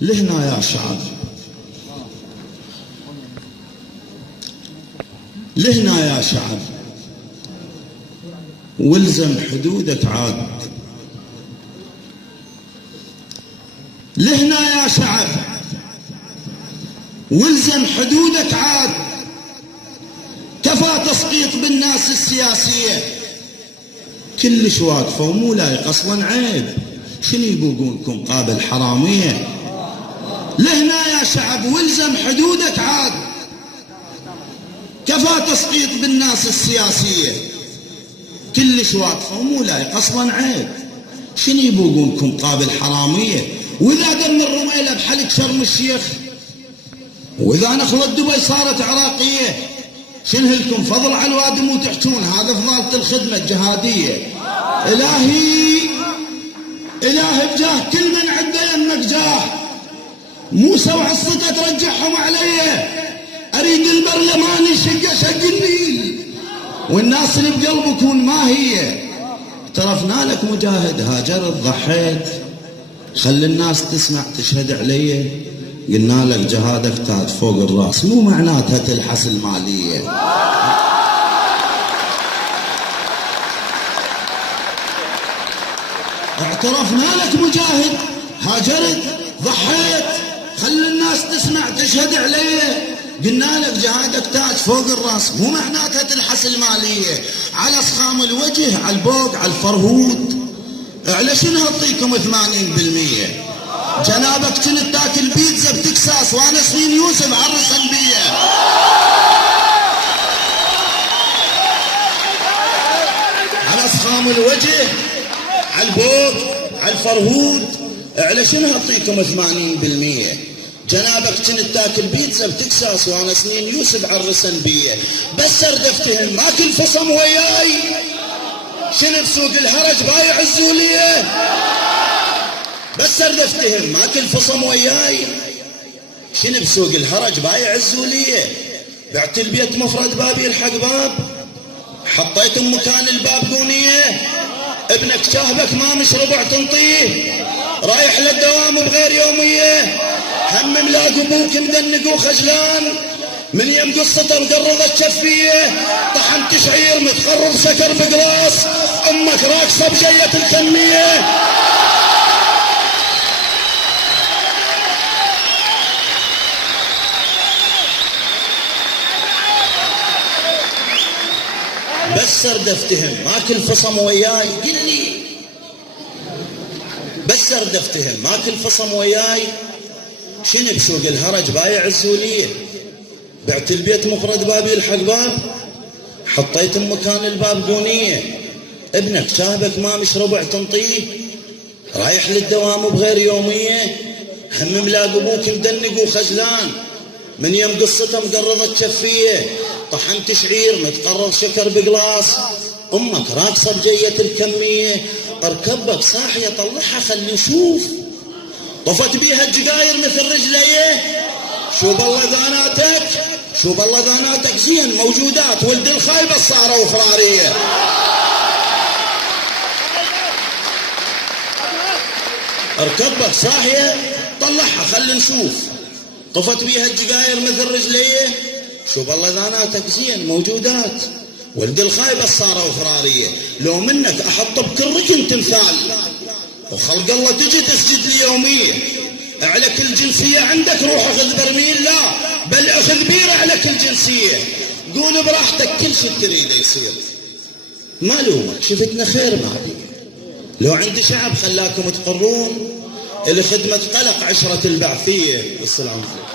لهنا يا شعب، لهنا يا شعب، والزم حدودك عاد. لهنا يا شعب، والزم حدودك عاد. كفى تسقيط بالناس السياسية، كلش واقفة ومو لايق اصلا، عيب. شنو يبوقونكم قابل حرامية؟ لهنا يا شعب، والزم حدودك عاد. كفى تسقيط بالناس السياسية، كلش واقفة ومو لايق اصلا، عيب. شنو يبوقونكم قابل حرامية؟ واذا دم الرميلة بحلق شرم الشيخ، واذا نخلة دبي صارت عراقية، شنو لكم فضل على الوادم وتحجون هذا فضالة الخدمة الجهادية؟ إلهي بجاه كل من عنده يمك جاه، موسى وعصته ترجعهم علي. أريد البرلمان شق النيل، والناس اللي بقلبكم ما هي. اعترفنا لك مجاهد، هاجرت ضحيت، خلي الناس تسمع تشهد علي. قلنا لك جهادك تاج فوق الراس، مو معناتها تلحس المالية. اعترفنا لك مجاهد، هاجرت ضحيت، خلي الناس تسمع تشهد علي. قلنا لك جهادك تاج فوق الراس، مو معناتها تلحس المالية. على صخام الوجه، على البوق، على الفرهود، على شنو هعطيكم 80%؟ جنابك كنت تاكل بيتزا بتكساس وانا سنين يوسف عرسا بيه. على صخام الوجه، على البوق، على الفرهود، على شنو هعطيكم 80%؟ جنابك كنت تاكل بيتزا بتكساس وانا سنين يوسف عرسا بيه. بس اردفتهم ما كل فصم وياي، شنو بسوق الهرج بايع الزوليه. بس اردفتهم ما كل فصم وياي، شنو بسوق الهرج بايع الزوليه. بعت البيت مفرد بابي الحق باب، حطيت مكان الباب دونيه. ابنك شاهبك ما مش ربع تنطيه، رايح للدوام بغير يوميه. هم ملاق ابوك مدنق وخجلان، من يم قصته مقرضت شفيه. طحنت شعير متخرب شكر بقلاص، امك راكسه بجيه الكميه. بس اردفتهم ما كل فصم وياي، قل لي بس اردفتهم ما كل فصم وياي. شنو بسوق الهرج بايع الزوليه. بعت البيت مفرد بابي الحق باب، حطيت مكان الباب دونيه. ابنك شاهبك ما مش ربع تنطيه، رايح للدوام بغير يوميه. هم ملاق ابوك مدنق وخجلان، من يم قصته مقرضت شفيه. طحنت شعير متقرض شكر بقلاص، امك راقصه بجيه الكميه. اركبك صاحيه طلعها خلي نشوف، طفت بيها الجقاير مثل رجليه. شو بالله ذاناتك، شو بالله ذاناتك زين موجودات، ولد الخايبه صاروا فراريه. اركبك صاحيه طلعها خلي نشوف، طفت بيها الجقاير مثل رجليه. شو بالله ذاناتك زين موجودات، ولد الخايبه صاروا فراريه. لو منك احط بكل ركن تمثال، وخلق الله تجي تسجد لي يوميه. على كل جنسيه عندك روح اخذ برميل، لا بل اخذ بيره على كل جنسيه. قول براحتك كل شيء تريده يصير، ما لومك شفتنا خير ما بي. لو عندي شعب خلاكم تقرون، لخدمه قلق عشره البعثيه. والسلام عليكم.